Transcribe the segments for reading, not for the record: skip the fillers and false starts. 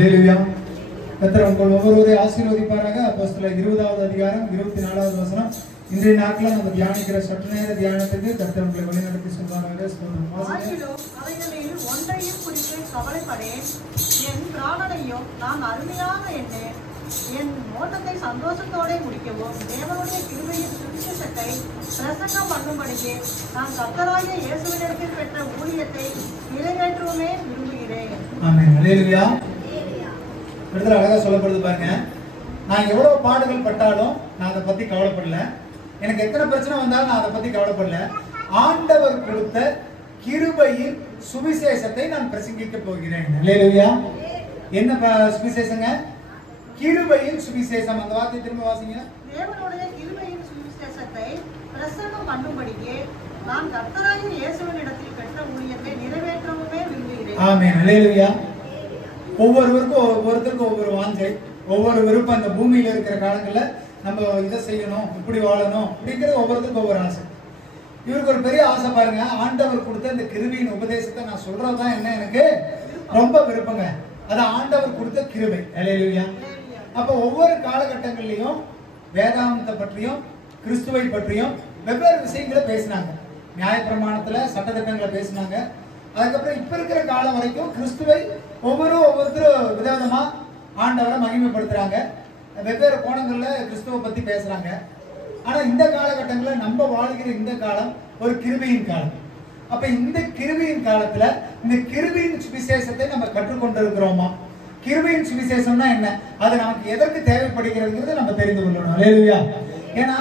அல்லேலூயா. கர்த்தர் உங்கள் ஒவ்வொருவரையும் ஆசீர்வதிப்பாராக. அப்போஸ்தலர் 20வது அதிகாரம் 24வது வசனம். இன்றைய நாட்களில் நம்ம தியானிக்கிற சற்று நேர தியானத்துக்கு கர்த்தர் உங்களை வழிநடத்தி சொல்வாராக. அவைகளில் ஒன்றையும் குறித்து கவலைப்படேன். என் பிராணனையும் நான் அருமையான எண்ணேன். என் ஓட்டத்தை சந்தோஷத்தோட முடிக்கவும் தேவனுடைய கிருபையின் சுவிசேஷத்தை பிரசங்கம் பண்ணும்படியே நான் கர்த்தராகிய இயேசுவினிடத்தில் பெற்ற ஊழியத்தை நிறைவேற்றவுமே விரும்புகிறேன். ஆமென். அல்லேலூயா. விடுதலை அழகா சொல்லப்படுது பாருங்க. நான் எவ்வளவு பாடுகள் பட்டாலும் நான் அதை பத்தி கவலைப்படல. எனக்கு எத்தனை பிரச்சனை வந்தாலும் நான் அதை பத்தி கவலைப்படல. ஆண்டவர் கொடுத்த கிருபையின் சுவிசேஷத்தை நான் பிரசங்கிக்க போகிறேன். அல்லேலூயா. என்ன சுவிசேஷங்க? கிருபையின் சுவிசேஷம். அந்த வார்த்தையை திரும்ப வாசிங்க. தேவனுடைய கிருபையின் சுவிசேஷத்தை பிரசங்கம் பண்ணும்படியே நான் கர்த்தராகிய இயேசுவினிடத்தில் பெற்ற ஊழியத்தை நிறைவேற்றவுமே விரும்புகிறேன். ஆமென். அல்லேலூயா. ஒவ்வொருத்தருக்கும் ஒவ்வொரு வாஞ்சை, ஒவ்வொரு விருப்பம். இந்த பூமியில இருக்கிற காலங்கள்ல நம்ம இதை செய்யணும், இப்படி வாழணும் அப்படிங்கிறது ஒவ்வொருத்தருக்கும் ஒவ்வொரு ஆசை. இவருக்கு ஒரு பெரிய ஆசை பாருங்க. ஆண்டவர் கொடுத்த இந்த கிருபையின் உபதேசத்தை நான் சொல்றதுதான் என்ன எனக்கு ரொம்ப விருப்பங்க. அது ஆண்டவர் கொடுத்த கிருபை. அல்லேலூயா. அப்ப ஒவ்வொரு காலகட்டங்கள்லயும் வேதாந்தத்தை பற்றியும் கிறிஸ்துவை பற்றியும் வெவ்வேறு விஷயங்களை பேசினாங்க. நியாயப்பிரமாணத்துல சட்டத்திட்டங்களை பேசினாங்க. அதுக்கப்புறம் இப்ப இருக்கிற காலம் வரைக்கும் கிறிஸ்துவை ஒவ்வொருத்தரும் விதவிதமா ஆண்டவரை மகிமைப்படுத்துறாங்க. வெவ்வேறு கோணங்கள்ல கிறிஸ்துவை பத்தி பேசுறாங்க. ஆனா இந்த காலகட்டங்களில் நம்ம வாழ்கிற இந்த காலம் ஒரு கிருபையின் காலம். அப்ப இந்த கிருபையின் காலத்துல இந்த கிருபையின் சுவிசேஷத்தை நம்ம கற்றுக்கொண்டு இருக்கிறோமா? கிருபையின் சுவிசேஷம்னா என்ன? அது நமக்கு எதற்கு தேவைப்படுகிறது நம்ம தெரிந்து கொள்ளணும். அல்லேலூயா. ஏன்னா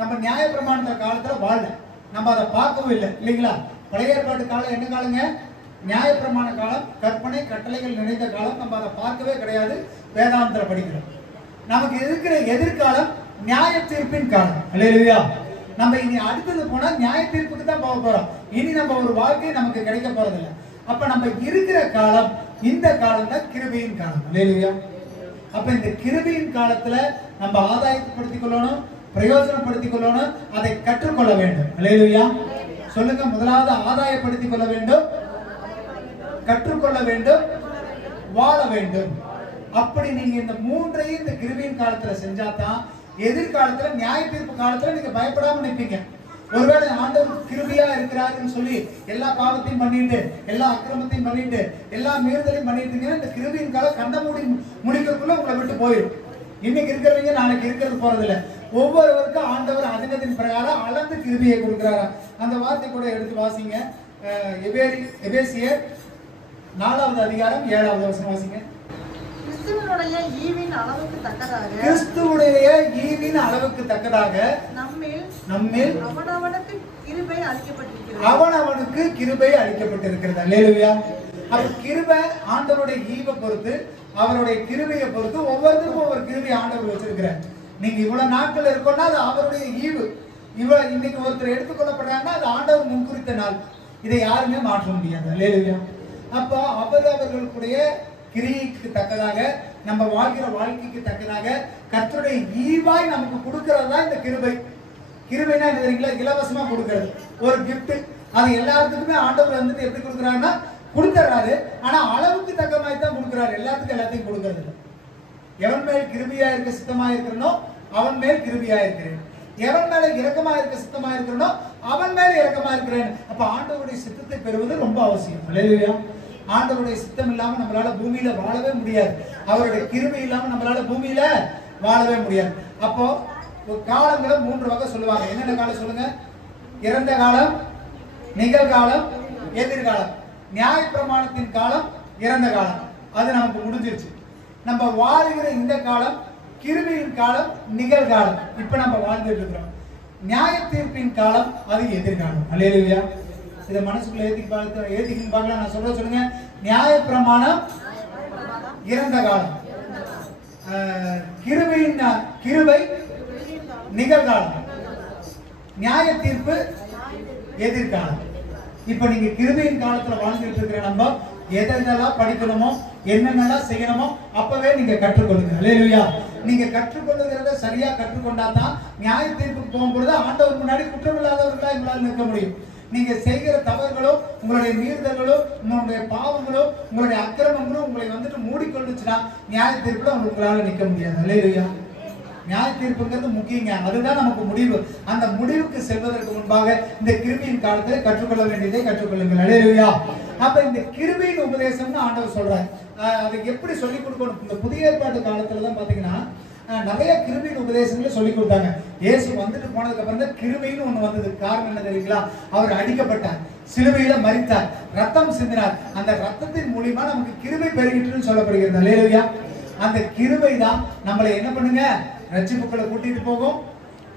நம்ம நியாயப்பிரமாண காலத்துல வாழல, நம்ம அதை பார்க்கவும் இல்லை இல்லைங்களா? பழைய ஏற்பாட்டு காலம் என்ன காலங்க? நியாயப்பிரமாண காலம், கற்பனை கட்டளைகள் நிறைந்த காலம். நம்ம அதை பார்க்கவே கிடையாது. வேதாந்தத்தில் படிக்கிறோம். நமக்கு இருக்கிற எதிர்காலம் நியாய தீர்ப்பின் காலம். அல்லேலூயா. நம்ம இனி அடுத்தது போனா நியாய தீர்ப்புக்கு தான் போக போறோம். இனி நம்ம ஒரு வாழ்க்கை நமக்கு கிடைக்க போறதில்லை. அப்ப நம்ம இருக்கிற காலம் இந்த காலம் தான் கிருபையின் காலம். அல்லேலூயா. அப்ப இந்த கிருபையின் காலத்துல நம்ம ஆதாயப்படுத்திக் கொள்ளணும், பிரயோஜனப்படுத்திக் கொள்ளணும், அதை கற்றுக்கொள்ள வேண்டும். அல்லேலூயா. சொல்லுங்க. முதலாவது ஆதாயப்படுத்திக் கொள்ள வேண்டும், கற்றுக்கொள்ள வேண்டும், வாழ வேண்டும். அப்படி நீங்க இந்த மூன்றையும் இந்த கிருபையின் காலத்துல செஞ்சாதான் எதிர்காலத்துல நியாய தீர்ப்பு காலத்துல நீங்க பயப்படாம நிற்பீங்க. ஒருவேளை ஆண்டவர் கிருபையா இருக்கிறாருன்னு சொல்லி எல்லா பாவத்தையும் பண்ணிட்டு, எல்லா அக்கிரமத்தையும் பண்ணிட்டு, எல்லா மீறுதலையும் பண்ணிட்டு இந்த கிருபையின் காலம் கண்ட முடிக்கிறதுக்குள்ள உங்களை விட்டு போயிடும். இன்னைக்கு இருக்கிறவங்க நாளைக்கு இருக்கிறது போறதில்லை. ஒவ்வொருவருக்கும் ஆண்டவர் அதினத்தின் பிரகாரம் அளந்து கிருபையை கொடுக்கிறாரா. அந்த வார்த்தை கூட எடுத்து வாசிங்க. எபேசியர் 4வது அதிகாரம் 7வது வசனம் வாசிங்க. கிறிஸ்துவனுடைய ஈவின் அளவுக்கு தக்கதாக நம்மில் அவனவனுக்கு கிருபை அளிக்கப்பட்டிருக்கிறது. அல்லேலூயா. அப்ப கிருபை ஆண்டவருடைய ஈவை பொறுத்து, அவருடைய கிருபையை பொறுத்து ஒவ்வொருத்தருக்கும் ஒவ்வொரு கிருபை ஆண்டவர் வச்சிருக்கிறார். நீங்க இவ்வளவு நாட்கள் இருக்கோம்னா அது அவருடைய ஈவு. இன்னைக்கு ஒருத்தர் எடுத்துக்கொள்ளப்படுறாங்கன்னா அது ஆண்டவர் முன்குறித்த நாள். இதை யாருமே மாற்ற முடியாது. அல்லேலூயா. அப்போ அவர்களுடைய கிரியைக்கு தக்கதாக, நம்ம வாழ்கிற வாழ்க்கைக்கு தக்கதாக கர்த்தருடைய ஈவாய் நமக்கு கொடுக்கறதா இந்த கிருபை. கிருபைனா என்ன தெரியுங்களா? இலவசமா கொடுக்கறது, ஒரு கிஃப்ட். அது எல்லாத்துக்குமே ஆண்டவர் வந்துட்டு எப்படி கொடுக்குறாருன்னா கொடுத்துறாரு. ஆனா அளவுக்கு தக்க மாதிரி தான் கொடுக்குறாரு. எல்லாத்தையும் கொடுக்கறது இல்லை. எவன் மேல் கிருபையா இருக்க சித்தமா இருக்கிறனோ அவன் மேல் கிருபையா இருக்கிறேன். எவன் மேல இரக்கமா இருக்க சித்தமா இருக்கிறனோ அவன் மேல இரக்கமா இருக்கிறேன். அப்ப ஆண்டவருடைய சித்தத்தை பெறுவது ரொம்ப அவசியம். அல்லேலூயா. ஆண்டவருடைய சித்தம் இல்லாம நம்மளால பூமியில வாழவே முடியாது. அவருடைய கிருபை இல்லாம நம்மளால பூமியில வாழவே முடியாது. அப்போ காலங்களை 3 வகை சொல்லுவாங்க. என்னென்ன காலம் சொல்லுங்க? இறந்த காலம், நிகழ்காலம், எதிர்காலம். நியாயப்பிரமாணத்தின் காலம் இறந்த காலம், அது நமக்கு முடிஞ்சிருச்சு. நம்ம வாழ்கிற இந்த காலம் கிருபையின் காலம், நிகழ்காலம். இப்ப நம்ம வாழ்ந்துட்டு இருக்கிறோம். நியாய தீர்ப்பின் காலம் அது எதிர்காலம். அல்லேலூயா. இதை மனசுக்குள்ள ஏத்திக்கின்னு பார்க்கலாம். நான் சொல்லுங்க. நியாயப்பிரமாணம் இறந்த காலம், கிருபை நிகழ்காலம், நியாய தீர்ப்பு எதிர்காலம். இப்ப நீங்க கிருபையின் காலத்துல வாழ்ந்துட்டு இருக்கிற நம்ம எதெல்லாம் படிக்கணுமோ, என்னென்னலாம் செய்யணுமோ அப்பவே நீங்க கற்றுக்கொள்ளுங்க. அல்லேலூயா. நீங்க கற்றுக்கொள்ளுகிறத சரியா கற்றுக்கொண்டாதான் நியாய தீர்ப்புக்கு போகும்பொழுது ஆண்டவர் முன்னாடி குற்றமில்லாதவர்களா எங்களால் நிற்க முடியும். நீங்க செய்கிற தவறுகளோ, உங்களுடைய மீறுதல்களோ, உங்களுடைய பாவங்களோ, உங்களுடைய அக்கிரமங்களோ உங்களை வந்துட்டு மூடிக்கொண்டுச்சுன்னா நியாய தீர்ப்புல உங்களால நிக்க முடியாது. அல்லேலூயா. நியாய தீர்ப்புங்கிறது முக்கியங்க. அதுதான் நமக்கு முடிவு. அந்த முடிவுக்கு செல்வதற்கு முன்பாக இந்த கிருபையின் காலத்துல கற்றுக்கொள்ள வேண்டியதை கற்றுக்கொள்ளுங்கள். அல்லேலூயா. அப்ப இந்த கிருபையின் உபதேசம்னு ஆண்டவர் சொல்றாரு. அதுக்கு எப்படி சொல்லிக் கொடுக்கணும்? இந்த புதிய ஏற்பாட்டு காலத்துல தான் பாத்தீங்கன்னா நிறைய கிருபையின் உபதேசங்களை சொல்லி கொடுத்தாங்க. இயேசு வந்துட்டு போனதுக்கு அப்புறம் தான் கிருபைன்னு ஒண்ணு வந்தது. காரணம் என்ன தெரியுங்களா? அவர் அடிக்கப்பட்டார், சிலுவையில மரித்தார், ரத்தம் சிந்தினார். அந்த ரத்தத்தின் மூலியமா நமக்கு கிருபை பெருகிட்டுன்னு சொல்லப்படுகிறது. அல்லேலூயா. அந்த கிருபை தான் நம்மளை என்ன பண்ணுங்க, ரட்சிப்புக்குள்ள கூட்டிட்டு போகும்,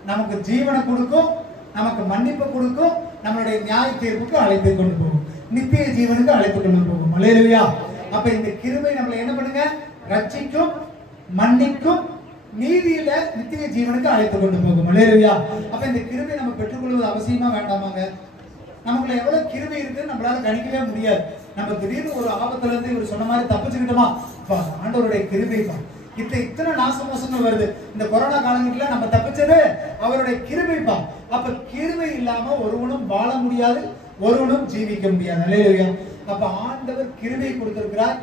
நமக்கு ஜீவனை கொடுக்கும், நமக்கு மன்னிப்பு கொடுக்கும், நம்மளுடைய நியாய தீர்ப்புக்கு அழைத்து கொண்டு போகும், நித்திய ஜீவனுக்கு அழைத்து கொண்டு போகும். அல்லேலூயா. அப்ப இந்த கிருபை நம்மளை என்ன பண்ணுங்க, ரட்சிக்கும், மன்னிக்கும், நீதியில நித்திய ஜீவனுக்கு அழைத்து கொண்டு போகும். அல்லேலூயா. அப்ப இந்த கிருபை நம்ம பெற்றுக்கொள்வது அவசியமா வேண்டாமாங்க? நமக்குள்ள எவ்வளவு கிருபை இருக்குன்னு நம்மளால கணிக்கவே முடியாது. நம்ம திடீர்னு ஒரு ஆபத்துல இருந்து இவர் சொன்ன மாதிரி தப்பிச்சுக்கிட்டோமா, ஆண்டவருடைய கிருபைப்பா. இத்தனை நாசமோசங்கள் வருது. இந்த கொரோனா காலங்கள்ல நம்ம தப்பிச்சது அவருடைய கிருபைப்பா. அப்ப கிருபை இல்லாம ஒருவனும் வாழ முடியாது, ஒருவனும் ஜீவிக்க முடியாது. அல்லேலூயா. அப்ப ஆண்டவர் கிருபை கொடுத்திருக்கிறார்,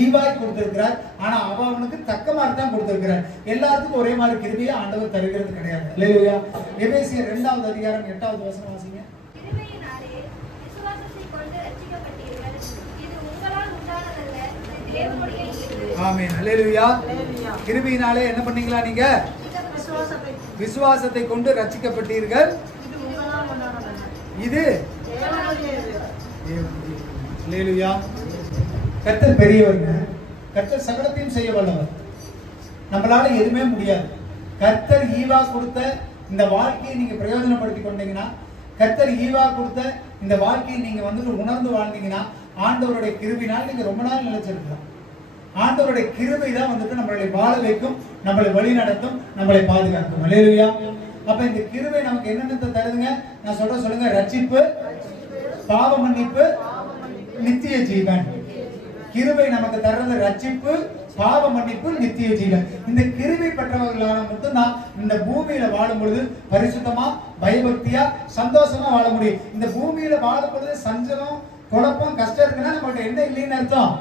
ஈவாய் கொடுத்திருக்கிறார். ஆனா அவனுக்கு தக்க மாதிரி தான் கொடுத்திருக்கிறார். எல்லாத்துக்கும் ஒரே மாதிரி கிருபையை ஆண்டவர் தருகிறது கிடையாது. அல்லேலூயா. எபேசியர் 2வது அதிகாரம் 8வது வசனம் வாசிங்க. ஆமென். அல்லேலூயா. கிருபையினாலே என்ன பண்ணீங்களா? நீங்க விசுவாசத்தை கொண்டு ரட்சிக்கப்பட்டீர்கள். இது அல்லேலூயா. கர்த்தர் பெரியவருங்க. கர்த்தர் சகலத்தையும் செய்ய வல்லவர். நம்மளால எதுவுமே முடியாது. கர்த்தர் ஈவா கொடுத்த இந்த வாழ்க்கையை நீங்க பிரயோஜனப்படுத்தி கொண்டீங்கன்னா, கர்த்தர் ஈவா கொடுத்த இந்த வாழ்க்கையை நீங்க வந்துட்டு உணர்ந்து வாழ்ந்தீங்கன்னா, ஆண்டவருடைய கிருபையினால் நீங்க ரொம்ப நாள் நிலைச்சிருக்கலாம். ஆண்டவருடைய கிருபை தான் வந்துட்டு நம்மளை வாழ வைக்கும், நம்மளை வழி நடத்தும், நம்மளை பாதுகாக்கும். அல்லேலூயா. அப்ப இந்த கிருபை நமக்கு என்னென்ன தருதுங்க? நான் சொல்லுங்க. ரட்சிப்பு, பாவ மன்னிப்பு, நித்திய ஜீவன். கிருபை நமக்கு தர்றது ரட்சிப்பு, பாவ மன்னிப்பு, நித்திய ஜீவன். இந்த கிருபை பெற்றவர்களான மட்டும்தான் இந்த பூமியில வாழும் பொழுது பரிசுத்தமா, பயபக்தியா, சந்தோஷமா வாழ முடியும். இந்த பூமியில வாழும் பொழுது சஞ்சலம், குழப்பம், கஷ்டம் இருக்குன்னா நம்மகிட்ட என்ன இல்லைன்னு அர்த்தம்?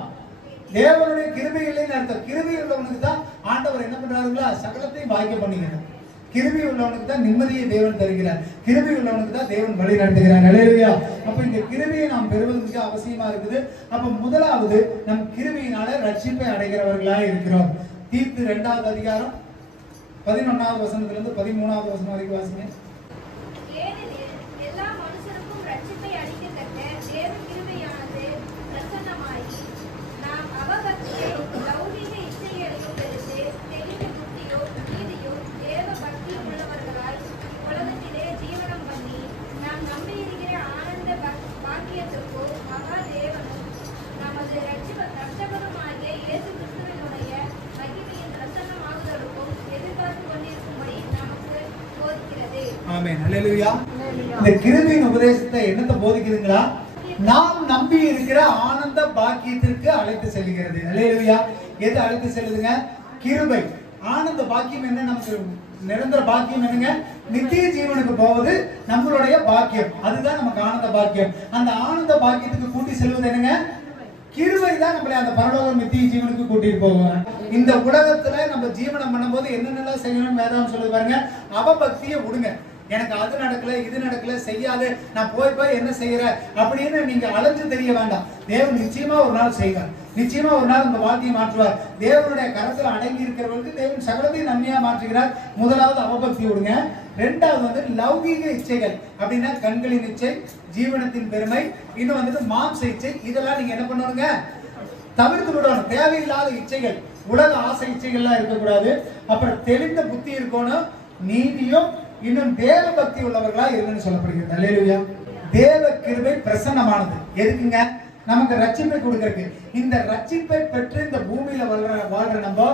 தேவனுடைய கிருபை இல்லைன்னு அர்த்தம். கிருபை உள்ளவனுக்கு தான் ஆண்டவர் என்ன பண்றாருங்களா? சகலத்தையும் வாய்க்க பண்ணிக்கிறார். கிருபை உள்ளவனுக்கு தான் நிம்மதியை தேவன் தருகிறார். கிருபை உள்ளவனுக்கு தான் தேவன் வழி நடத்துகிறார். அல்லேலூயா. அப்ப இந்த கிருபையை நாம் பெறுவதற்கு அவசியமா இருக்குது. அப்ப முதலாவது நம் கிருபையினால ரட்சிப்பை அடைகிறவர்களா இருக்கிறோம். தீத்து 2வது அதிகாரம் 11வது வசனத்திலிருந்து 13வது வசனம் வரைக்கும் வாசிங்க. ஆமென். அல்லேலூயா. இந்த கிருபையின் உபதேசத்தை என்னத்தை போதிக்குதுங்களா? நாம் நம்பி இருக்கிற ஆனந்த பாக்கியத்திற்கு அழைத்து செல்கிறது. அல்லேலூயா. எது அழைத்து செல்லுதுங்க? கிருபை. ஆனந்த பாக்கியம் என்ன? நமக்கு நிரந்தர பாக்கியம் என்னங்க? நித்திய ஜீவனுக்கு போவது நம்மளுடைய பாக்கியம். அதுதான் நமக்கு ஆனந்த பாக்கியம். அந்த ஆனந்த பாக்கியத்துக்கு கூட்டி செல்வது என்னங்க? கிருபை தான் நம்மளை அந்த பரலோக நித்திய ஜீவனுக்கு கூட்டிட்டு போவாங்க. இந்த உலகத்துல நம்ம ஜீவனம் பண்ணும்போது என்னென்னலாம் செய்யணும்னு வேதம் சொல்லுது பாருங்க. அவபக்தியை விடுங்க. எனக்கு அது நடக்கல, இது நடக்கல, செய்யாது, நான் போய் என்ன செய்யற அப்படின்னு நீங்க அலைஞ்சு தெரிய வேண்டாம். தேவன் நிச்சயமா ஒரு நாள் செய்வார். நிச்சயமா ஒரு நாள் உங்க வாழ்க்கையை மாற்றுவார். தேவனுடைய கரத்துல அடங்கி இருக்கிறவர்களுக்கு தேவன் சகலத்தையும் நன்மையா மாற்றுகிறார். முதலாவது அவபக்தி விடுங்க. 2வது வந்து லௌகீக இச்சைகள். அப்படின்னா கண்களின் இச்சை, ஜீவனத்தின் பெருமை, இன்னும் வந்துட்டு மாம்ச இச்சை. இதெல்லாம் நீங்க என்ன பண்ணணுங்க? தவிர்த்து விடணும். தேவையில்லாத இச்சைகள், உலக ஆசை இச்சைகள்லாம் இருக்கக்கூடாது. அப்புறம் தெளிந்த புத்தி இருக்கணும். நீதியும் இன்னும் தேவ பக்தி உள்ளவர்களா இருக்குன்னு சொல்லப்படுகிறது. அல்லேலூயா. தேவ கிருபை பிரசன்னமானது. எதுக்குங்க? நமக்கு ரட்சிப்பை கொடுக்கறதுக்கு. இந்த ரட்சிப்பை பெற்று இந்த பூமியில வாழ்ற நம்ம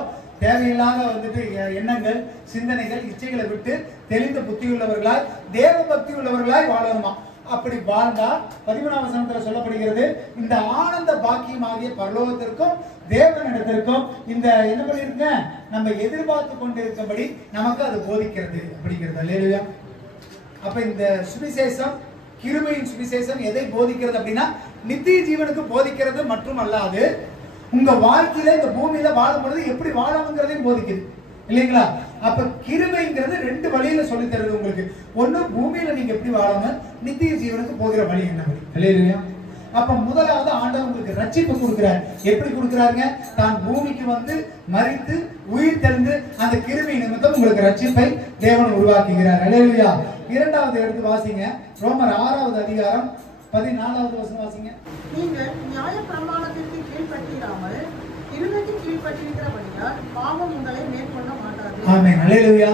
தேவையில்லாத வந்துட்டு எண்ணங்கள், சிந்தனைகள், இச்சைகளை விட்டு தெளிந்த புத்தி உள்ளவர்களாய், தேவ பக்தி உள்ளவர்களாய் வாழணுமா. அப்படி வாழ்ந்தா 13வது வசனத்துல சொல்லப்படுகிறது, இந்த ஆனந்த பாக்கியமாகிய பரலோகத்திற்கும் தேவனிடத்திற்கும் இந்த என்ன பண்ணிருக்க நம்ம எதிர்பார்த்து கொண்டிருக்கபடி நமக்கு அது போதிக்கிறது அப்படிங்கிறது. அல்லேலூயா. அப்ப இந்த சுவிசேஷம் கிருபையின் சுவிசேஷம் எதை போதிக்கிறது அப்படின்னா நித்திய ஜீவனுக்கு போதிக்கிறது மற்றும் அல்லாது உங்க வாழ்க்கையில இந்த பூமியில வாழும் பொழுது எப்படி வாழணுங்கிறதையும் போதிக்குது இல்லைங்களா? அப்ப கிருபைங்கிறது ரெண்டு வழியில சொல்லி தருது உங்களுக்கு. ஒண்ணு பூமியில நீங்க எப்படி வாழணும், நித்திய ஜீவனுக்கு போகிற வழி என்ன வழி. இல்லையா? அப்ப முதலாவது ஆண்டவர் உங்களுக்கு ரட்சிப்பு கொடுக்கிறார். எப்படி கொடுக்கிறாருங்க? தான் பூமிக்கு வந்து மரித்து உயிர் தெழுந்து அந்த கிருபை நிமித்தம் உங்களுக்கு ரட்சிப்பை தேவன் உருவாக்குகிறார். அல்லேலூயா. இரண்டாவது எடுத்து வாசிங்க, ரோமர் 6வது அதிகாரம் 14வது வசனம் வாசிங்க. நீங்கள் நியாய பிரமாணத்திற்கு கீழ்ப்பட்டிராமல் கிருபைக்கு கீழ்ப்பட்டிருக்கிறபடியால் பாவம் உங்களை மேற்கொள்ள மாட்டாது. ஆமென். அல்லேலூயா.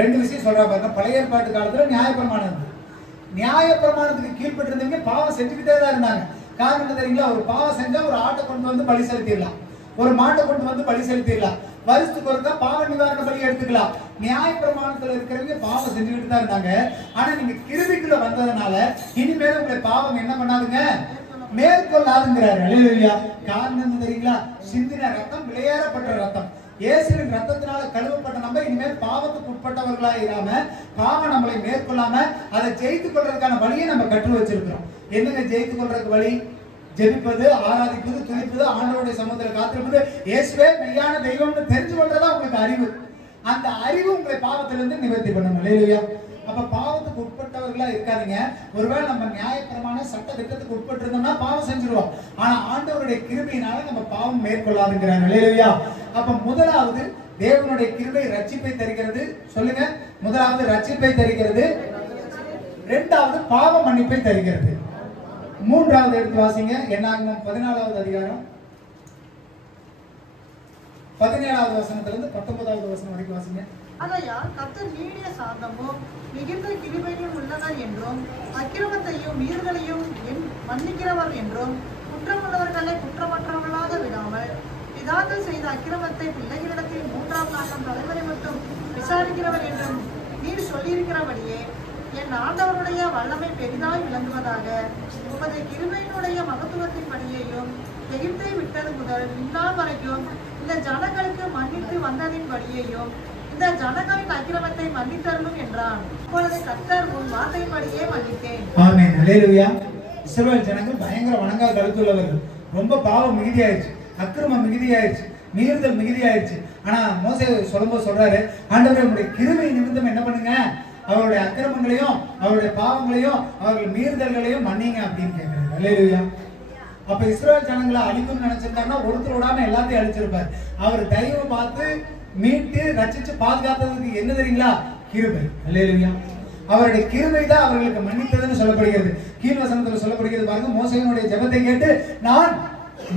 ரெண்டு விஷயம் சொல்றா பாருங்க. பழைய ஏற்பாட்டு காலத்துல நியாய பிரமாணம், நியாய பிரமாணத்துக்கு கீழ்பட்டிருந்தவங்க பாவம் செஞ்சுக்கிட்டே தான் இருந்தாங்க. காரணம் என்ன தெரியுங்களா? ஒரு பாவம் செஞ்சா ஒரு ஆட்டை கொண்டு வந்து பலி செலுத்திடலாம், ஒரு மாட்டை கொண்டு வந்து பலி செலுத்திடலாம், வருஷத்துக்கு ஒருக்கா பாவ நிவாரண பலி எடுத்துக்கலாம். நியாய பிரமாணத்துல இருக்கிறவங்க பாவம் செஞ்சுக்கிட்டு தான் இருந்தாங்க. ஆனா நீங்க கிருபைக்குள்ள வந்ததுனால இனிமேல் உங்களை பாவம் என்ன பண்ணாதுங்க, மேற்கொள்ளாதுங்கிறாரு. அல்லேலூயா. காரணம் என்ன தெரியுங்களா? சிந்தின ரத்தம், விளையாடப்பட்ட ரத்தம், இயேசுவின் ரத்தத்தினால கழுவப்பட்ட நம்ம இனிமேல் பாவத்துக்கு உட்பட்டவர்களா இராம பாவம் நம்மளை மேற்கொள்ளாம அதை ஜெயித்துக் கொள்றதுக்கான வழியை நம்ம கற்று வச்சிருக்கிறோம். என்னங்க ஜெயித்துக் கொள்றதுக்கு வழி? ஜெபிப்பது, ஆராதிப்பது, துதிப்பது, ஆண்டவருடைய சமூகத்தில் காத்திருப்பது, இயேசுவே மெய்யான தெய்வம்னு தெரிஞ்சு கொள்றதா உங்களுக்கு அறிவு. அந்த அறிவு உங்களை பாவத்திலிருந்து நிவர்த்தி பண்ணணும். அல்லேலூயா. அப்ப பாவத்துக்கு உட்பட்டவர்களா இருக்காதீங்க. ஒருவேளை நம்ம நியாயப்பிரமாண சட்ட திட்டத்துக்கு உட்பட்டு இருந்தோம்னா பாவம் செஞ்சிருவோம். ஆனா ஆண்டவருடைய கிருபையினால நம்ம பாவம் மேற்கொள்ளாதுங்கிறாங்க. அல்லேலூயா. அப்ப முதலாவது தேவனுடைய கிருபை ரட்சிப்பை தருகிறது. சொல்லுங்க, முதலாவது ரட்சிப்பை தருகிறது, இரண்டாவது பாவ மன்னிப்பை தருகிறது. மூன்றாவது எடுத்து வாசிங்க, என்னாகமம் 14வது அதிகாரம் 17வது வசனத்திலிருந்து 19வது வசனம் வரைக்கும் வாசிங்க. ஆகையால் கர்த்தர் நீடிய சாந்தமும் மிகுந்த கிருபையும் உள்ளவர் என்றும் அக்கிரமத்தையும் மீறுதலையும் மன்னிக்கிறவர் என்றும் குற்றமுள்ளவர்களை குற்றமற்றவர்களாக விடாமல் பிதாக்கள் செய்த அக்கிரமத்தை பிள்ளைகளிடத்தில் 3ஆம் நாளாம் தலைவரை மட்டும் விசாரிக்கிறவர் என்றும் நீர் சொல்லியிருக்கிறபடியே என் ஆண்டவருடைய வல்லமை பெரிதாய் விளங்குவதாக. உமது கிருபையினுடைய மகத்துவத்தின் படியையும் எகிப்தை விட்டது முதல் இந்நாள் வரைக்கும் இந்த ஜனங்களுக்கு மன்னித்து வந்ததின் படியையும் இந்த ஜனங்களின் அக்கிரமத்தை மன்னித்தருளும் என்றான். இப்பொழுது கர்த்தர் உன் வார்த்தையின்படியே மன்னித்தேன். ஆமென். அல்லேலூயா. இஸ்ரவேல் ஜனங்கள் பயங்கர வணங்கா கருத்துள்ளவர்கள். ரொம்ப பாவம் மிகுதியாயிருச்சு, அக்கிரமம் மிகுதியாயிருச்சு, மீறுதல் மிகுதியாயிருச்சு. ஆனா மோசே சொல்லும்போது சொல்றாரு, ஆண்டவரே உங்களுடைய கிருபை நிமித்தம் என்ன பண்ணுங்க, அவருடைய அக்கிரமங்களையும் அவருடைய பாவங்களையும் அவர்கள் மீறுதல்களையும் மன்னிங்க அப்படின்னு கேட்கிறாரு. அல்லேலூயா. அப்ப இஸ்ரவேல் ஜனங்களை அழிக்கணும்னு நினைச்சிருந்தாருன்னா ஒருத்தர் விடாம எல்லாத்தையும் அழிச்சிருப்பார். அவர் தயவு பார்த்து மீட்டு ரட்சிச்சு பாதுகாத்ததுக்கு என்ன தெரியுங்களா? கிருபை. அல்லேலூயா. அவருடைய கிருபை தான் அவர்களுக்கு மன்னித்ததுன்னு சொல்லப்படுகிறது. கீழ் வசனத்துல சொல்லப்படுகிறது பாருங்க, மோசேயினுடைய ஜெபத்தை கேட்டு நான்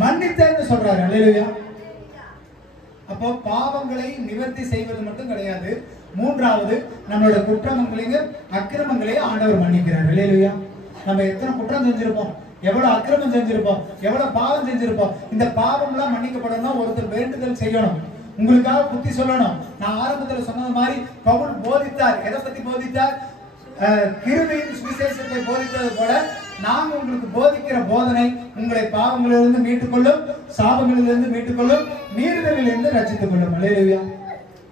மன்னித்தேன்னு சொல்றாரு. அல்லேலூயா. அப்போ பாவங்களை நிவர்த்தி செய்வது மட்டும் கிடையாது, மூன்றாவது நம்மளோட குற்றங்களையும் அக்கிரமங்களையும் ஆண்டவர் மன்னிக்கிறார். அல்லேலூயா. நம்ம எத்தனை குற்றம் செஞ்சிருப்போம், எவ்வளவு அக்கிரமம் செஞ்சிருப்போம், எவ்வளவு பாவம் செஞ்சிருப்போம். இந்த பாவம் எல்லாம் மன்னிக்கப்படணும், ஒருத்தர் வேண்டுதல் செய்யணும், உங்களுக்காக புத்தி சொல்லணும். நான் ஆரம்பத்தில் சொன்னது மாதிரி பவுல் போதித்தார். எதை பத்தி போதித்தார்? கிருபையின் சுவிசேஷத்தை போதித்தது போல நாங்க உங்களுக்கு போதிக்கிற போதனை உங்களை பாவங்களிலிருந்து மீட்டுக்கொள்ளும், சாபங்களிலிருந்து மீட்டுக்கொள்ளும், மீறுதலிலிருந்து ரட்சித்துக் கொள்ளும். அல்லேலூயா.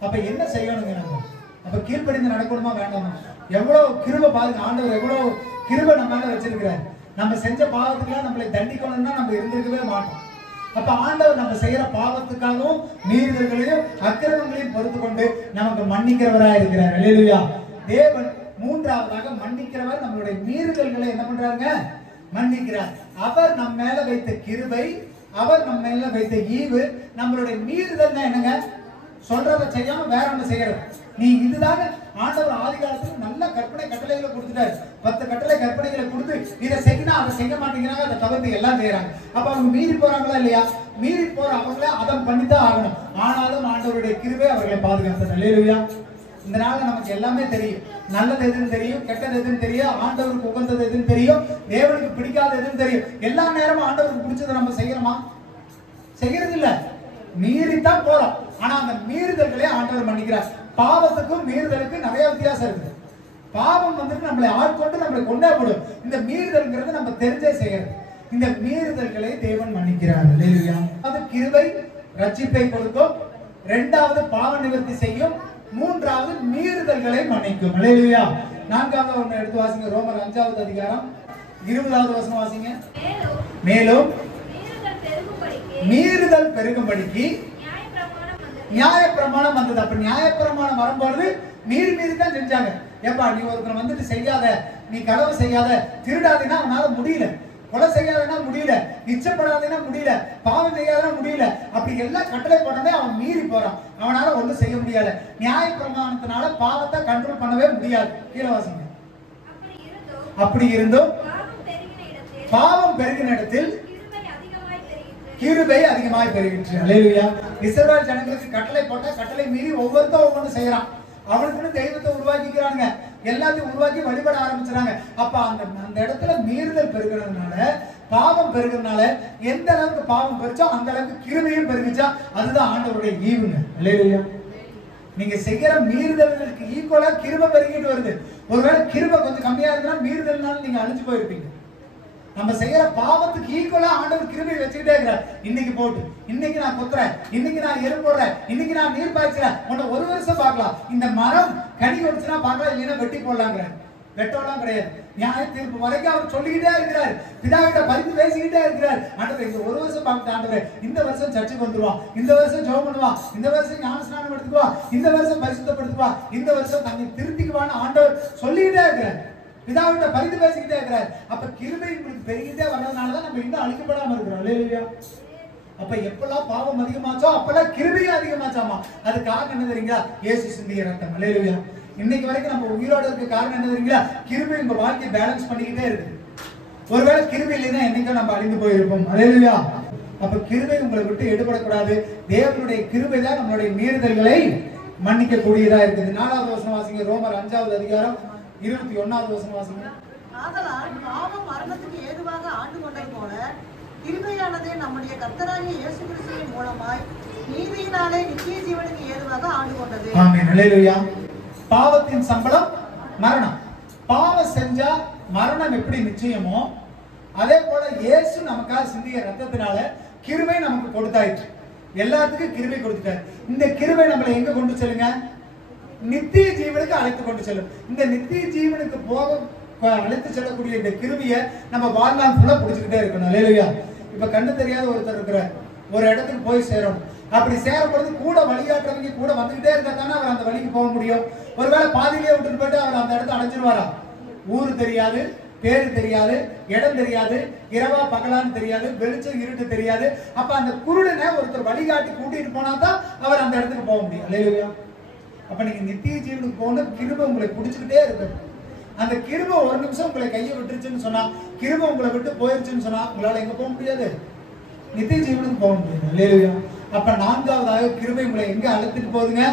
அப்ப என்ன செய்யணுங்க நம்ம? அப்ப கீழ்ப்படிந்து நடக்கணுமா வேண்டாமா? எவ்வளவு கிருபை பாருங்க, ஆண்டவர் எவ்வளவு கிருபை நம்ம மேல வச்சிருக்கிறார். நம்ம செஞ்ச பாவத்துக்கெல்லாம் நம்மளை தண்டிக்கணும்னா நம்ம இருந்திருக்கவே மாட்டோம். அப்ப ஆண்டவர் நம்ம செய்யற பாவத்துக்காகவும் மீறுதல்களையும் அக்கிரமங்களையும் பொறுத்து கொண்டு நமக்கு மன்னிக்கிறவராக இருக்கிறார். அல்லேலூயா. தேவன் மூன்றாவதாக மன்னிக்கிறவர் நம்மளுடைய மீறுதல்களை என்ன பண்றாங்க? மன்னிக்கிறார். அவர் நம்ம மேல வைத்த கிருபை, அவர் நம்ம மேல வைத்த ஈவு. நம்மளுடைய மீறுதல்னா என்னங்க? சொல்றதை செய்யாம வேற ஒண்ணு செய்யறது. நீ இதுதாங்க ஆண்டவர் ஆதி காலத்துல நல்ல கற்பனை கட்டளைகளை கொடுத்துட்டாரு. 10 கட்டளை கற்பனைகளை கொடுத்து இதை செய்யணும் அதை செய்ய மாட்டேங்கிறாங்க, அதை தவிர்த்து எல்லாம் செய்யறாங்க. அப்ப அவங்க மீறி போறாங்களா இல்லையா? மீறி போற அவங்கள அதை பண்ணித்தான் ஆகணும். ஆனாலும் ஆண்டவருடைய கிருபை அவர்களை பாதுகாத்தது. அல்லேலூயா. இந்த நாள் நமக்கு எல்லாமே தெரியும். நல்லது எதுன்னு தெரியும், கெட்டது எதுன்னு தெரியும், ஆண்டவருக்கு உகந்தது எதுன்னு தெரியும், தேவனுக்கு பிடிக்காத எதுன்னு தெரியும். எல்லா நேரமும் ஆண்டவருக்கு பிடிச்சதை நம்ம செய்யறோமா? செய்யறது இல்ல, மீறித்தான் போறோம். ஆனா அந்த மீறுதல்களே ஆண்டவர் மன்னிக்கிறார். பாவத்துக்கும் மீறுதலுக்கும் நிறைய வித்தியாசம் இருக்குது. பாவம் வந்துட்டு நம்மளை ஆட்கொண்டு நம்மளை கொண்டே போடும். இந்த மீறுதல்ங்கிறது நம்ம தெரிஞ்சே செய்யறது. இந்த மீறுதல்களை தேவன் மன்னிக்கிறார். அல்லேலூயா. அது கிருபை ரட்சிப்பை கொடுக்கும், இரண்டாவது பாவ நிவர்த்தி செய்யும், மூன்றாவது மீறுதல்களை மன்னிக்கும். அல்லேலூயா. 4வது ஒண்ணு எடுத்து வாசிங்க. ரோமர் 5வது அதிகாரம் 20வது வசனம் வாசிங்க. மேலும் மீறுதல் பெருகும்படிக்கு நியாயப்பிரமாணம் வந்தது. அப்ப நியாயப்பிரமாணம் வரும்போது மீறி தான் செஞ்சாங்க. ஏப்பா நீ ஒருத்தர் வந்துட்டு செய்யாத, நீ களவு செய்யாத, திருடாதீன்னா அவனால முடியல, கொலை செய்யாதனா முடியல, இச்சப்படாதனா முடியல, பாவம் செய்யாதனா முடியல. அப்படி எல்லாம் கட்டளை போட்டதே அவன் மீறி போறான். அவனால ஒண்ணும் செய்ய முடியல. நியாயப்பிரமாணத்தினால பாவத்தை கண்ட்ரோல் பண்ணவே முடியாது. கீழே வாசிங்க. அப்படி இருந்தும் பாவம் பெருகின இடத்தில் கிருபை அதிகமாய் பெருகிற்று. அல்லேலூயா. இஸ்ரவேல் ஜனங்களுக்கு கட்டளை போட்டா கட்டளை மீறி ஒவ்வொருத்தரும் ஒவ்வொன்று செய்யறான். அவனுக்குன்னு தெய்வத்தை உருவாக்கிக்கிறாங்க, எல்லாத்தையும் உருவாக்கி வழிபட ஆரம்பிச்சுறாங்க. அப்ப அந்த இடத்துல மீறுதல் பெருகிறதுனால, பாவம் பெருகிறதுனால எந்த அளவுக்கு பாவம் பெருச்சோ அந்த அளவுக்கு கிருபையும் பெருகிச்சா அதுதான் ஆண்டவருடைய ஈவுங்க. அல்லேலூயா. நீங்க செய்யற மீறுதல்களுக்கு ஈக்குவலா கிருபை பெருகிட்டு வருது. ஒருவேளை கிருபை கொஞ்சம் கம்மியா இருந்தா மீறுதல்னால நீங்க அழிஞ்சு போயிருப்பீங்க. நம்ம செய்யற பாவத்துக்கு ஈக்குவலா ஆண்டவர் கிருபை வச்சுக்கிட்டே இருக்கிறார். இன்னைக்கு போட்டு, இன்னைக்கு நான் குத்துறேன், இன்னைக்கு நான் எரு போடுறேன், இன்னைக்கு நான் நீர் பாய்ச்சுறேன், உன்னை ஒரு வருஷம் பார்க்கலாம். இந்த மரம் கனி கொடுத்துனா பார்க்கலாம், இல்லைன்னா வெட்டி போடலாங்கிற வெட்டோலாம் கிடையாது. நியாய தீர்ப்பு வரைக்கும் அவர் சொல்லிக்கிட்டே இருக்கிறார். பிதாவிட்ட பரிந்து பேசிக்கிட்டே இருக்கிறார். ஆண்டவர் இந்த ஒரு வருஷம் பார்த்து ஆண்டவர் இந்த வருஷம் சர்ச்சுக்கு வந்துருவான், இந்த வருஷம் ஜெபம் பண்ணுவான், இந்த வருஷம் ஞான ஸ்நானம் எடுத்துக்குவான், இந்த வருஷம் பரிசுத்தப்படுத்துவான், இந்த வருஷம் தன்னை திருத்திக்குவான்னு ஆண்டவர் சொல்லிக்கிட்டே இருக்கிறார். பிதாவிட்ட பரிந்து பேசிக்கிட்டே இருக்கிறார். அப்ப கிருபை உங்களுக்கு பெருகிட்டே வர்றதுனாலதான் நம்ம இன்னும் அழிக்கப்படாம இருக்கிறோம். அல்லேலூயா. அப்ப எப்பெல்லாம் பாவம் அதிகமாச்சோ அப்பெல்லாம் கிருபையும் அதிகமாச்சாமா. அது காரணம் என்ன தெரியுங்களா? இயேசு சிந்திய ரத்தம். அல்லேலூயா. இன்னைக்கு வரைக்கும் நம்ம உயிரோட இருக்க காரணம் என்ன தெரியுங்களா? கிருபை உங்க வாழ்க்கையை பேலன்ஸ் பண்ணிக்கிட்டே இருக்கு. ஒருவேளை கிருபை இல்லைன்னா என்னைக்கும் நம்ம அழிந்து போயிருப்போம். அல்லேலூயா. அப்ப கிருபை உங்களை விட்டு எடுபடக்கூடாது. தேவனுடைய கிருபை தான் நம்மளுடைய மீறுதல்களை மன்னிக்க கூடியதா இருக்குது. 4வது வசனம் வாசிங்க. ரோமர் 5வது அதிகாரம் 21வது வசனம் வாசிங்க. ஆதலால் பாவம் மரணத்துக்கு ஏதுவாக ஆண்டு கொண்டது போல கிருபையானதே நம்முடைய கர்த்தராகிய இயேசு கிறிஸ்துவின் மூலமாய் நீதியினாலே நித்திய ஜீவனுக்கு ஏதுவாக ஆண்டு கொண்டது. ஆமென். அல்லேலூயா. பாவத்தின் சம்பளம் மரணம். பாவம் செஞ்சா மரணம் எப்படி நிச்சயமோ அதே போல இயேசு நமக்காக சிந்திய ரத்தத்தினால கிருபை நமக்கு கொடுத்தாயிற்று. எல்லாத்துக்கும் கிருபை கொடுத்துட்டார். இந்த கிருபை நம்மளை எங்க கொண்டு செல்லுங்க? நித்திய ஜீவனுக்கு அழைத்து கொண்டு செல்லும். இந்த நித்திய ஜீவனுக்கு போக அழைத்து செல்லக்கூடிய இந்த கிருபையை நம்ம வாழ்நாள் ஃபுல்லா பிடிச்சுக்கிட்டே இருக்கணும். அல்லேலூயா. இப்ப கண்ணு தெரியாத ஒருத்தர் இருக்கிறார், ஒரு இடத்துக்கு போய் சேரணும். அப்படி சேரும் பொழுது கூட வழிகாட்டுறவங்க கூட வந்துகிட்டே இருந்தா தானே அவர் அந்த வழிக்கு போக முடியும். ஒருவேளை பாதியிலேயே விட்டுட்டு போயிட்டு அவர் அந்த இடத்த அடைஞ்சிருவாரா? ஊரு தெரியாது, பேரு தெரியாது, இடம் தெரியாது, இரவா பகலான்னு தெரியாது, வெளிச்சம் இருட்டு தெரியாது. அப்ப அந்த குருடனை ஒருத்தர் வழிகாட்டி கூட்டிட்டு போனா தான் அவர் அந்த இடத்துக்கு போக முடியும். அல்லேலூயா. அப்ப நீங்க நித்திய ஜீவனுக்கு போகணும். கிருபை உங்களை பிடிச்சுக்கிட்டே இருக்கு. அந்த கிருபை ஒரு நிமிஷம் உங்களை கையை விட்டுருச்சுன்னு சொன்னா, கிருபை உங்களை விட்டு போயிருச்சுன்னு சொன்னா உங்களால எங்க போக முடியாது? நித்திய ஜீவனுக்கு போக முடியாது. அல்லேலூயா. அப்ப 4வதாக கிருபை உங்களை எங்க அழைத்துட்டு போகுதுங்க?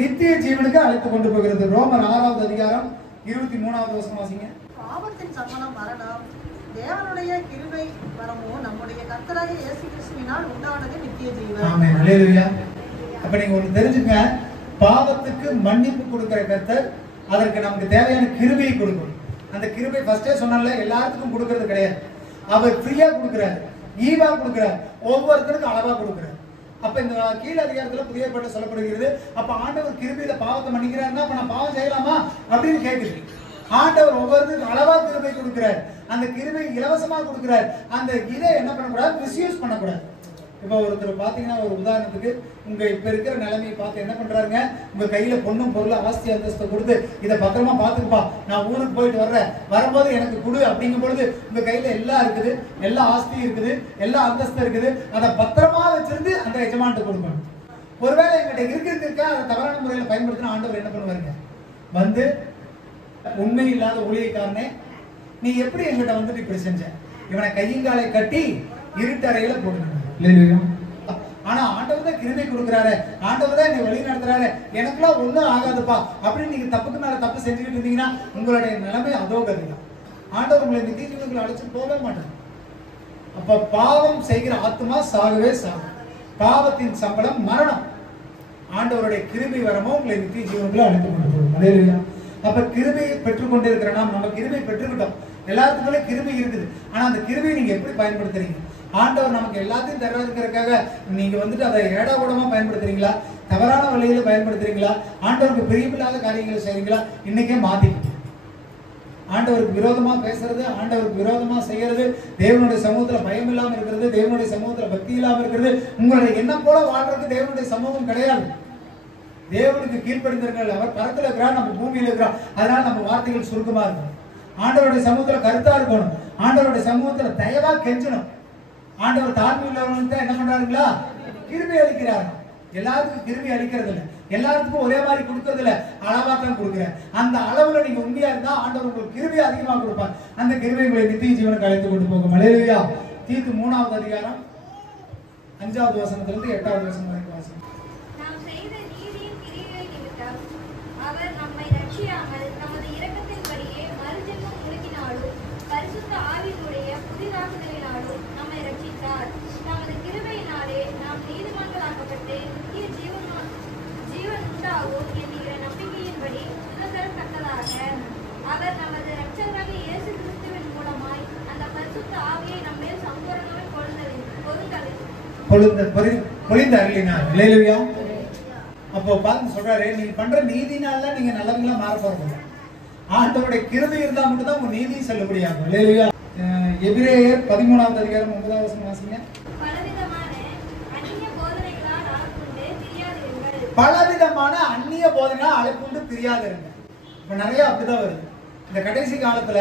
நித்திய ஜீவனுக்கு அழைத்து கொண்டு போகிறது. ரோமர் 6வது அதிகாரம் 23வது வசனம் வாசிங்க. பாவத்தின் சம்பளம் மரணம், தேவனுடைய கிருபை வரமோ நம்முடைய கர்த்தராகிய இயேசு கிறிஸ்துவினால் உண்டானது நித்திய ஜீவன். ஆமென். அல்லேலூயா. அப்ப நீங்க ஒன்னு தெரிஞ்சுங்க, பாவத்துக்கு மன்னிப்பு கொடுக்கிற கர்த்தர் அதற்கு நமக்கு தேவையான கிருபையை கொடுக்கணும். அந்த கிருபை ஃபர்ஸ்டே சொன்னால எல்லாத்துக்கும் கொடுக்கறது கிடையாது. அவர் ஃப்ரீயா கொடுக்கிறார், ஈவா கொடுக்கிறார், ஒவ்வொருத்தருக்கும் அளவா கொடுக்கிறார். அப்ப இந்த கீழ் அதிகாரத்துல புதிய ஏற்பாட்டில் சொல்லப்படுகிறது. அப்ப ஆண்டவர் கிருபையில பாவத்தை மன்னிக்கிறாருன்னா அப்ப நான் பாவம் செய்யலாமா அப்படின்னு கேட்குது. ஆண்டவர் ஒவ்வொருத்தருக்கும் அளவா கிருபை கொடுக்கிறார். அந்த கிருபை இலவசமா கொடுக்கிறார். அந்த இதை என்ன பண்ணக்கூடாது? மிஸ்யூஸ் பண்ணக்கூடாது. இப்போ ஒருத்தர் பாத்தீங்கன்னா, ஒரு உதாரணத்துக்கு உங்க இப்ப இருக்கிற நிலைமையை பார்த்து என்ன பண்றாருங்க, உங்க கையில பொண்ணும் பொருள் ஆஸ்தி அந்தஸ்தை கொடுத்து இதை பத்திரமா பாத்துக்குப்பா, நான் ஊருக்கு போயிட்டு வர்றேன், வரும்போது எனக்கு கொடு அப்படிங்கும் பொழுது உங்க கையில எல்லாம் இருக்குது, எல்லா ஆஸ்தியும் இருக்குது, எல்லா அந்தஸ்தும் இருக்குது. அதை பத்திரமா வச்சிருந்து அந்த எஜமான்ட்டு கொடுக்கணும். ஒருவேளை எங்கிட்ட இருக்க அதை தவறான முறையில பயன்படுத்தின ஆண்டவர் என்ன பண்ணுவாருங்க, வந்து உண்மை இல்லாத ஊழியக்காரனே நீ எப்படி எங்கிட்ட வந்துட்டு இப்படி செஞ்ச, இவனை கையங்காலை கட்டி இருட்டறையில போடுங்க. ஆனா ஆண்டவர் தான் கிருபை கொடுக்கிறாரு, ஆண்டவர் தான் என்னை வழி நடத்துறாரு, எனக்குலாம் ஒண்ணும் ஆகாதுப்பா அப்படின்னு நீங்க தப்புக்கு மேல தப்பு செஞ்சுக்கிட்டு இருந்தீங்கன்னா உங்களுடைய நிலைமை அதோ கதிதான். ஆண்டவர் உங்களை நித்திய ஜீவனுக்குள்ள அழைச்சிட்டு போகவே மாட்டாங்க. அப்ப பாவம் செய்கிற ஆத்மா சாகவே சாகும். பாவத்தின் சம்பளம் மரணம். ஆண்டவருடைய கிருபை வரமோ உங்களை நித்திய ஜீவனுக்குள்ள அழைத்து கொண்டு போகும். அல்லேலூயா. அப்ப கிருபையை பெற்றுக்கொண்டு இருக்கிற நாம் நம்ம கிருபை பெற்றுக்கிட்டோம். எல்லாத்துக்குள்ள கிருபை இருக்குது. ஆனா அந்த கிருபையை நீங்க எப்படி பயன்படுத்துறீங்க? ஆண்டவர் நமக்கு எல்லாத்தையும் தர்றதுங்கிறதுக்காக நீங்க வந்துட்டு அதை ஏடா கூடமா பயன்படுத்துறீங்களா, தவறான வழியில பயன்படுத்துறீங்களா, ஆண்டவருக்கு பிரியமில்லாத காரியங்களை செய்றீங்களா? இன்னைக்கே மாத்திக்கிட்டு ஆண்டவருக்கு விரோதமா பேசுறது, ஆண்டவருக்கு விரோதமா செய்யறது, தேவனுடைய சமூகத்துல பயம் இல்லாம இருக்கிறது, தேவனுடைய சமூகத்துல பக்தி இல்லாம இருக்கிறது, உங்களுடைய எண்ணம் போல வாழ்றதுக்கு தேவனுடைய சமூகம் கிடையாது. தேவனுக்கு கீழ்ப்படிந்திருங்கள். அவர் பரத்துல இருக்கிறார், நம்ம பூமியில இருக்கிறார். அதனால நம்ம வார்த்தைகள் சுருக்கமா இருக்கும். ஆண்டவருடைய சமூகத்துல கருத்தா இருக்கணும். ஆண்டவருடைய சமூகத்துல தயவா கெஞ்சணும். ஆண்டவர் தாழ்மை உள்ளவர்களுக்கு தான் என்ன பண்றாருங்களா? கிருபை அளிக்கிறார். எல்லாருக்கும் கிருபை அளிக்கிறது இல்லை, எல்லாருக்கும் ஒரே மாதிரி கொடுக்கறது இல்லை, அளவா தான் கொடுக்குறேன். அந்த அளவுல நீங்க உண்மையா இருந்தா ஆண்டவர் உங்களுக்கு கிருபை அதிகமா கொடுப்பார். அந்த கிருபை உங்களை நித்திய ஜீவனுக்கு அழைத்து கொண்டு போகும். அல்லேலூயா. தீத்து 3வது அதிகாரம் 5வது வசனத்திலிருந்து 8வது வசனம் வரைக்கும் வாசிங்க. நாம் செய்த நீதியின் கிரியைகளை நிமித்தம் அவர் நம்மை ரட்சியாமல் நமது இரக்கத்தின்படியே மறுஜென்மம் உலகினாலும் பரிசுத்த ஆவியினுடைய புதிதாக்குதலினாலும் நம்மை ரட்சித்தார். நமது கிருபையினாலே நாம் நீதிமான்களாக்கப்பட்டு நித்திய ஜீவன் உண்டாகும் என்கிற நம்பிக்கையின்படி சுதந்திரத்தக்கதாக அவர் நமது இரட்சகராக இயேசு கிறிஸ்துவின் மூலமாய் அந்த பரிசுத்த ஆவியை நம்மேல் சம்பூரணமாய் பொழிந்து அருளினார். அல்லேலூயா. அப்போ பாருங்க சொல்றாரு, நீங்க பண்ற நீதினால நீங்க நல்லவங்களா மாற போறது. ஆண்டவருடைய கிருபை இருந்தா மட்டும் தான் உங்க நீதி செல்லுபடியாகும். அல்லேலூயா. எபிரேயர் 13வது அதிகாரம் 9வது வசனம் வாசிங்க. பலவிதமான அந்நிய போதனைகளால் அழைப்புண்டு தெரியாதிருங்க. இப்ப நிறைய அப்படிதான் வருது. இந்த கடைசி காலத்துல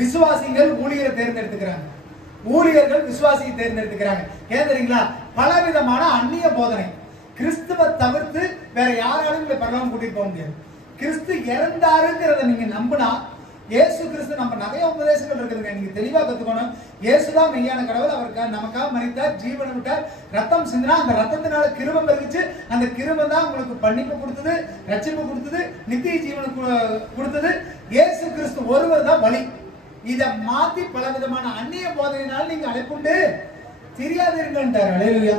விசுவாசிகள் ஊழியரை தேர்ந்தெடுத்துக்கிறாங்க, ஊழியர்கள் விசுவாசியை தேர்ந்தெடுத்துக்கிறாங்க. ஏன் தெரியுங்களா? பலவிதமான அந்நிய போதனை. கிறிஸ்துவ தவிர்த்து வேற யாராலும் இந்த பரலோகம் கூட்டிட்டு போக முடியாது. கிறிஸ்து இறந்தாருங்கிறத நீங்க நம்பினா, இயேசு கிறிஸ்து நம்ம நிறைய உபதேசங்கள் இருக்குதுங்க, நீங்க தெளிவா கத்துக்கணும். இயேசுதான் மெய்யான கடவுள். அவருக்காக நமக்காக மரித்தார், ஜீவனை விட்டார், ரத்தம் சிந்தினா, அந்த ரத்தத்தினால கிருபை பெருகிச்சு. அந்த கிருபை தான் உங்களுக்கு மன்னிப்பு கொடுத்தது, ரட்சிப்பு கொடுத்தது, நித்திய ஜீவனுக்கு கொடுத்தது. இயேசு கிறிஸ்து ஒருவர் தான் வழி. இதை மாத்தி பலவிதமான அந்நிய போதனையினால் நீங்க அழைப்புண்டு தெரியாதிருங்கன்றார். அல்லேலூயா.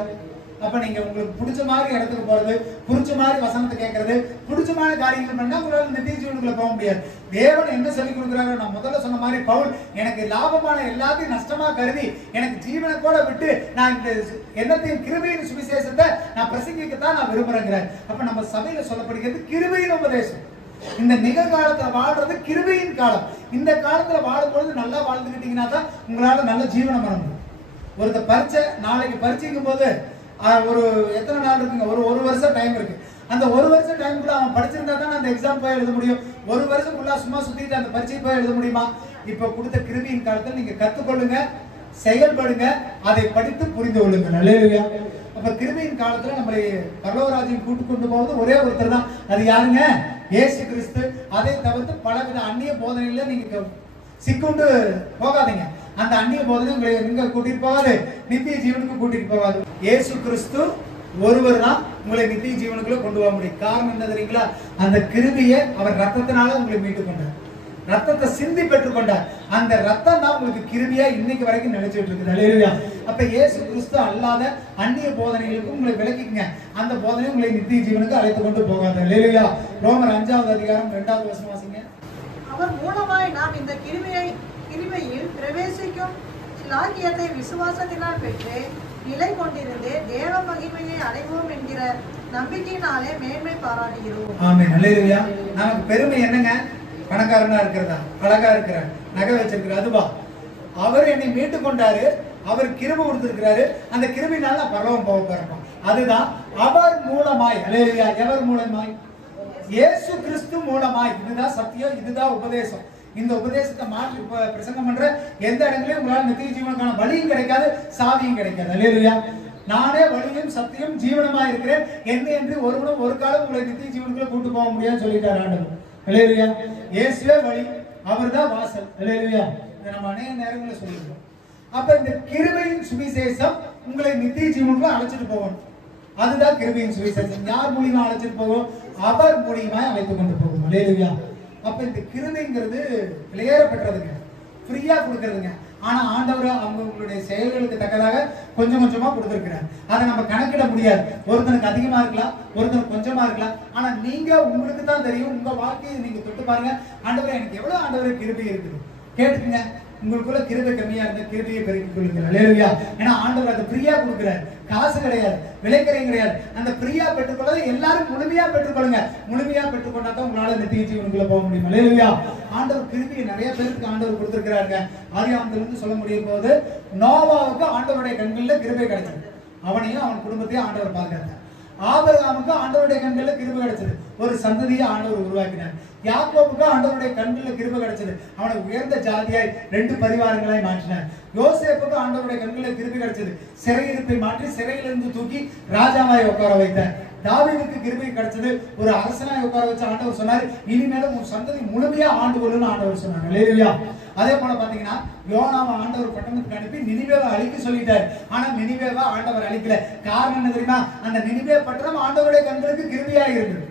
அப்ப நீங்க உங்களுக்கு பிடிச்ச மாதிரி இடத்துக்கு போறது, பிடிச்ச மாதிரி வசனத்தை கேட்கறது, பிடிச்ச மாதிரி காரியங்கள் பண்ணா உங்களால நித்திய ஜீவனுக்குள்ள போக முடியாது. தேவன் என்ன சொல்லி கொடுக்குறாரு? நான் முதல்ல சொன்ன மாதிரி பவுல் எனக்கு லாபமான எல்லாத்தையும் நஷ்டமா கருதி எனக்கு ஜீவனை கூட விட்டு நான் இந்த என்னத்தையும் கிருபையின் சுவிசேஷத்தை நான் பிரசங்கிக்கத்தான் நான் விரும்புறேங்கிறேன். அப்ப நம்ம சபையில சொல்லப்படுகிறது கிருபையின் உபதேசம். இந்த நிகழ்காலத்துல வாழ்றது கிருபையின் காலம். இந்த காலத்துல வாழும்பொழுது நல்லா வாழ்ந்துக்கிட்டீங்கன்னா தான் உங்களால நல்ல ஜீவனம் வர முடியும். ஒருத்த பரீட்சை நாளைக்கு பரீட்சைக்கும் போது ஒரு எத்தனை நாள் இருக்குங்க? ஒரு வருஷம் டைம் இருக்கு. அந்த ஒரு வருஷம் டைமுக்குள்ள அவன் படிச்சிருந்தா தான் அந்த எக்ஸாம் போய் எழுத முடியும். ஒரு வருஷம் ஃபுல்லா சும்மா சுத்திட்டு அந்த பரீட்சை போய் எழுத முடியுமா? இப்ப கொடுத்த கிருபையின் காலத்துல நீங்க கத்துக்கொள்ளுங்க, செயல்படுங்க, அதை படித்து புரிந்து கொள்ளுங்க. அல்லேலூயா. அப்ப கிருபையின் காலத்துல நம்மளை பரலோகராஜ்யம் கூட்டு கொண்டு போவது ஒரே ஒருத்தர் தான். அது யாருங்க? இயேசு கிறிஸ்து. அதை தவிர்த்து பலவித அந்நிய போதனைகளை நீங்க சிக்குண்டு போகாதீங்க. அந்த அந்நிய போதனை உங்களை எங்க கூட்டிட்டு போகாது? நித்திய ஜீவனுக்கு கூட்டிட்டு போகாது. இயேசு கிறிஸ்து ஒருவர் தான் உங்களை நித்திய ஜீவனுக்குள்ள கொண்டு போக முடியும். காரணம் என்ன தெரியுங்களா? அந்த கிருபையை அவர் ரத்தத்தினால உங்களை மீட்டு கொண்டார், ரத்தத்தை சிந்தி பெற்றுக் கொண்டார். அந்த ரத்தம் தான் உங்களுக்கு கிருபையா இன்னைக்கு வரைக்கும் நினைச்சிட்டு இருக்குது. அல்லேலூயா. அப்ப இயேசு கிறிஸ்து அல்லாத அந்நிய போதனைகளுக்கு உங்களை விலக்கிக்கங்க. அந்த போதனை உங்களை நித்திய ஜீவனுக்கு அழைத்து கொண்டு போகாது. அல்லேலூயா. ரோமர் 5வது அதிகாரம் 2வது வசனம் வாசிங்க. அவர் மூலமாய் நாம் இந்த கிருபையில் பிரவேசிக்கும் சிலாக்கியத்தை விசுவாசத்தினால் பெற்று நிலை கொண்டிருந்து தேவ மகிமையை அடைவோம் என்கிற நம்பிக்கையினாலே மேன்மை பாராட்டுகிறோம். ஆமென். அல்லேலூயா. நமக்கு பெருமை என்னங்க? பணக்காரனா இருக்கிறதா, அழகா இருக்கிற, நகை வச்சிருக்கிற, அதுவா? அவர் என்னை மீட்டு கொண்டாரு, அவர் கிருபை கொடுத்திருக்கிறாரு. அந்த கிருபையினால நான் பரலோகம் போக போறோம். அதுதான் அவர் மூலமாய். அல்லேலூயா. எவர் மூலமாய்? இயேசு கிறிஸ்து மூலமாய். இதுதான் சத்தியம், இதுதான் உபதேசம். இந்த உபதேசத்தை மாற்றி பிரசங்கம் பண்ற எந்த இடங்களையும் உங்களால் நித்திய ஜீவனுக்கான வழியும் கிடைக்காது, சாவியும் கிடைக்காது. அல்லேலூயா. நானே வழியும் சத்தியம் ஜீவனமா இருக்கிறேன், என்னை என்று ஒருவனும் ஒரு காலம் உங்களை நித்திய ஜீவனுக்குள்ள கூட்டு போக முடியாதுன்னு சொல்லிட்டார் ஆண்டவர். அல்லேலூயா. இயேசுவே வழி, அவர்தான் வாசல். அல்லேலூயா. இதை நம்ம அநேக நேரங்களில் சொல்லியிருக்கோம். அப்ப இந்த கிருபையின் சுவிசேஷம் உங்களை நித்திய ஜீவனுக்குள்ள அழைச்சிட்டு போகணும். அதுதான் கிருபையின் சுவிசேஷம். யார் மூலியமா அழைச்சிட்டு போகும்? அவர் மூலியமா அழைத்து கொண்டு போகும். அல்லேலூயா. அப்ப இந்த கிருபைங்கிறது விலையேற பெற்றதுங்க, ஃப்ரீயா கொடுக்கறதுங்க. ஆனா ஆண்டவர் அவங்களுடைய செயல்களுக்கு தக்கதாக கொஞ்சம் கொஞ்சமா கொடுத்திருக்கிறார். அதை நம்ம கணக்கிட முடியாது. ஒருத்தனுக்கு அதிகமா இருக்கலாம், ஒருத்தனுக்கு கொஞ்சமா இருக்கலாம். ஆனா நீங்க உங்களுக்கு தான் தெரியும். உங்க வாழ்க்கையை நீங்க தொட்டு பாருங்க. ஆண்டவரே எனக்கு எவ்வளவு ஆண்டவரே கிருபை இருக்குது கேட்டுக்குங்க. உங்களுக்குள்ள கிருபை கம்மியா இருந்தா கிருபையை பெருக்கிக் கொள்ளுங்கள். அல்லேலூயா. ஏன்னா ஆண்டவர் அதை ஃப்ரீயா கொடுக்கிறார். காசு கிடையாது, விலைக்கரையும் கிடையாது. அந்த ஃப்ரீயா பெற்றுக்கொள்ளதை எல்லாரும் முழுமையா பெற்றுக்கொள்ளுங்க. முழுமையா பெற்றுக்கொண்டா தான் உங்களால நித்திய ஜீவனுக்குள்ள போக முடியும். அல்லேலூயா. ஆண்டவர் கிருபையை நிறைய பேருக்கு ஆண்டவர் கொடுத்திருக்கிறாருங்க. ஆதியாகமத்திலிருந்து சொல்ல முடியும் போது நோவாவுக்கு ஆண்டவருடைய கண்களில் கிருபை கிடைச்சது. அவனையும் அவன் குடும்பத்தையும் ஆண்டவர் பார்க்கிறார். ஆபிரகாமுக்கு ஆண்டவருடைய கண்களில் கிருபை கிடைச்சது. ஒரு சந்ததியை ஆண்டவர் உருவாக்கினார். யாக்கோபுக்கு ஆண்டவருடைய கண்களில் கிருபை கிடைச்சது. அவனை உயர்ந்த ஜாதியாய் 2 பரிவாரங்களாய் மாற்றினார். யோசேப்புக்கு ஆண்டவருடைய கண்களில் கிருபை கிடைச்சது. சிறையிருப்பை மாற்றி சிறையிலிருந்து தூக்கி ராஜாவாய் உட்கார வைத்தார். தாவீதுக்கு கிருபை கிடைச்சது. ஒரு அரசனாய் உட்கார வச்சு ஆண்டவர் சொன்னார், இனிமேலும் உன் சந்ததி முழுமையா ஆண்டு கொள்ளுன்னு ஆண்டவர் சொன்னார். அல்லேலூயா. அதே போல பாத்தீங்கன்னா யோனாவை ஆண்டவர் பட்டணத்துக்கு அனுப்பி நினிவேவை அழிக்க சொல்லிட்டார். ஆனா நினிவேவை ஆண்டவர் அழிக்கல. காரணம் என்ன தெரியுமா? அந்த நினிவே பட்டணம் ஆண்டவருடைய கண்களுக்கு கிருபையா இருக்குது.